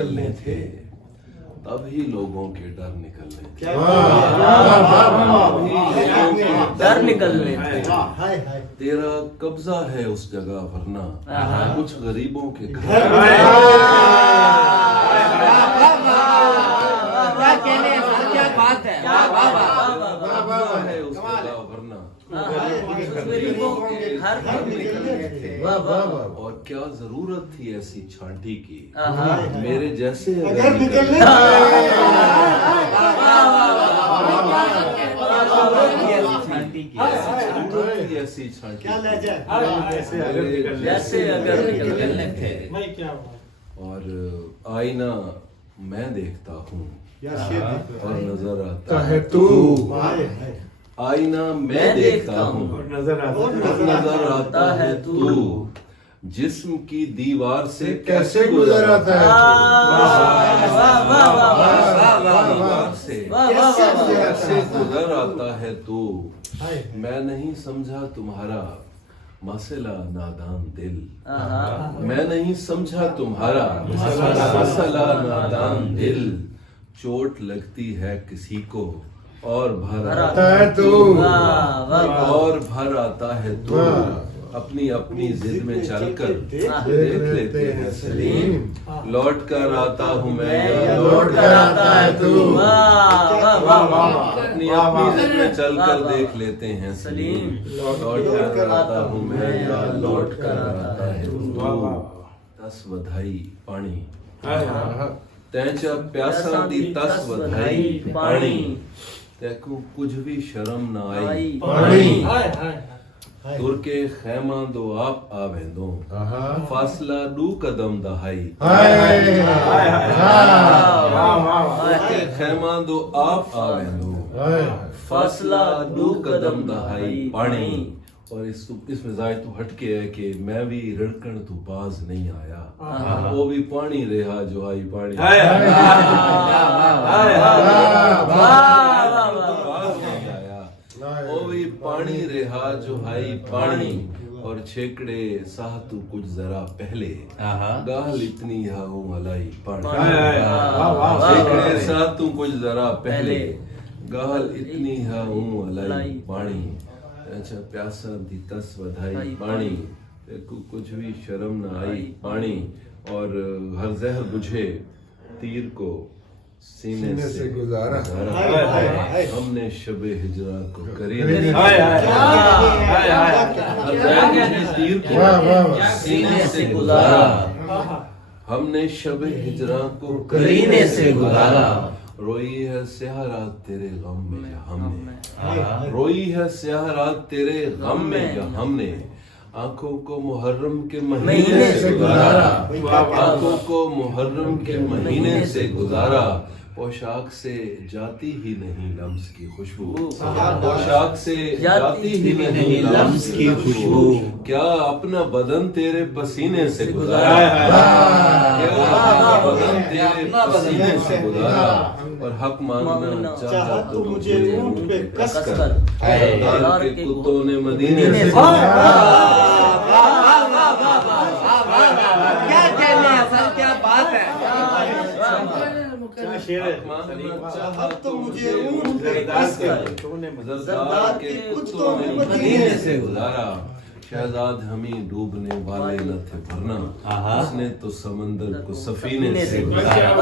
نکلنے تھے تب ہی لوگوں کے ڈر نکلنے تھے، ڈر نکلنے تھے، تیرا قبضہ ہے اس جگہ ورنہ کچھ غریبوں کے گھر کیا بات ہے، ہے اس جگہ ورنہ غریبوں کے گھر نکلنے تھے، اور کیا ضرورت تھی ایسی چھانٹی کی میرے جیسے اگر نکلنے ایسی چھانٹی جیسے اگر نکلنے تھے، اور آئینہ میں دیکھتا ہوں اور نظر آتا ہے تو آئینہ میں دیکھتا ہوں اور نظر آتا ہے تو جسم کی دیوار سے کیسے گزر آتا ہے دیوار سے کیسے گزر آتا ہے تو میں نہیں سمجھا تمہارا مسئلہ نادان دل، میں نہیں سمجھا تمہارا مسئلہ نادان دل، چوٹ لگتی ہے کسی کو اور بھر آتا ہے تو اور بھر آتا ہے تو اپنی اپنی ضد میں چل کر دیکھ لیتے ہیں سلیم، لوٹ کر آتا ہوں میں یا لوٹ کر آتا ہے تو اپنی اپنی ضد میں چل کر دیکھ لیتے ہیں سلیم، لوٹ کر آتا ہوں میں یا لوٹ کر آتا ہے تو تس ودھائی پانی تینچا پیاسا دی تس ودھائی پانی تیکو کچھ بھی شرم نہ آئی پانی تر کے خیمہ دو آپ آویندوں فاصلہ دو قدم دہائی تر کے خیمہ دو آپ آویندوں فاصلہ دو قدم دہائی پانی، اور اس میں زائد تو ہٹ کے ہے کہ میں بھی رڑکن تو باز نہیں آیا، وہ بھی پانی رہا جو آئی پانی وہ بھی پانی رہا جو آئی پانی، اور چھیکڑے ساہ تو کچھ ذرا پہلے گاہل اتنی ہاؤں علائی پانی، چھیکڑے ساہ تو کچھ ذرا پہلے گاہل اتنی ہاؤں علائی پانی، اچھا پیاسا دی تس ودھائی پانی کچھ بھی شرم نہ آئی پانی، اور ہر زہر بجھے تیر کو سینے سے گزارا ہم نے شب ہجرا کو قرینے تیر کو سینے سے گزارا ہم نے شب ہجرا کو قرینے سے گزارا، روئی ہے سیاہ رات تیرے غم میں یا ہم نے، روئی ہے سیاہ رات تیرے غم میں یا ہم نے، آنکھوں کو محرم کے مہینے سے گزارا، آنکھوں کو محرم کے مہینے سے گزارا، پوشاک سے جاتی ہی نہیں لمس کی خوشبو، پوشاک سے جاتی ہی نہیں لمس کی خوشبو، کیا اپنا بدن تیرے پسینے سے گزارا، کیا اپنا بدن تیرے پسینے سے گزارا، اور حق مانگنا چاہا تو مجھے اونٹ پہ کس کر سردار کے کتوں نے مدینے سے گزارا، کیا کہنے ہیں سر، کیا بات ہے، اب تو مجھے اونٹ پہ کس کر سردار کے کتوں نے مدینے سے گزارا، شہزاد ہمیں ڈوبنے والے نہ تھے ورنہ اس نے تو سمندر کو سفینے سے گزارا۔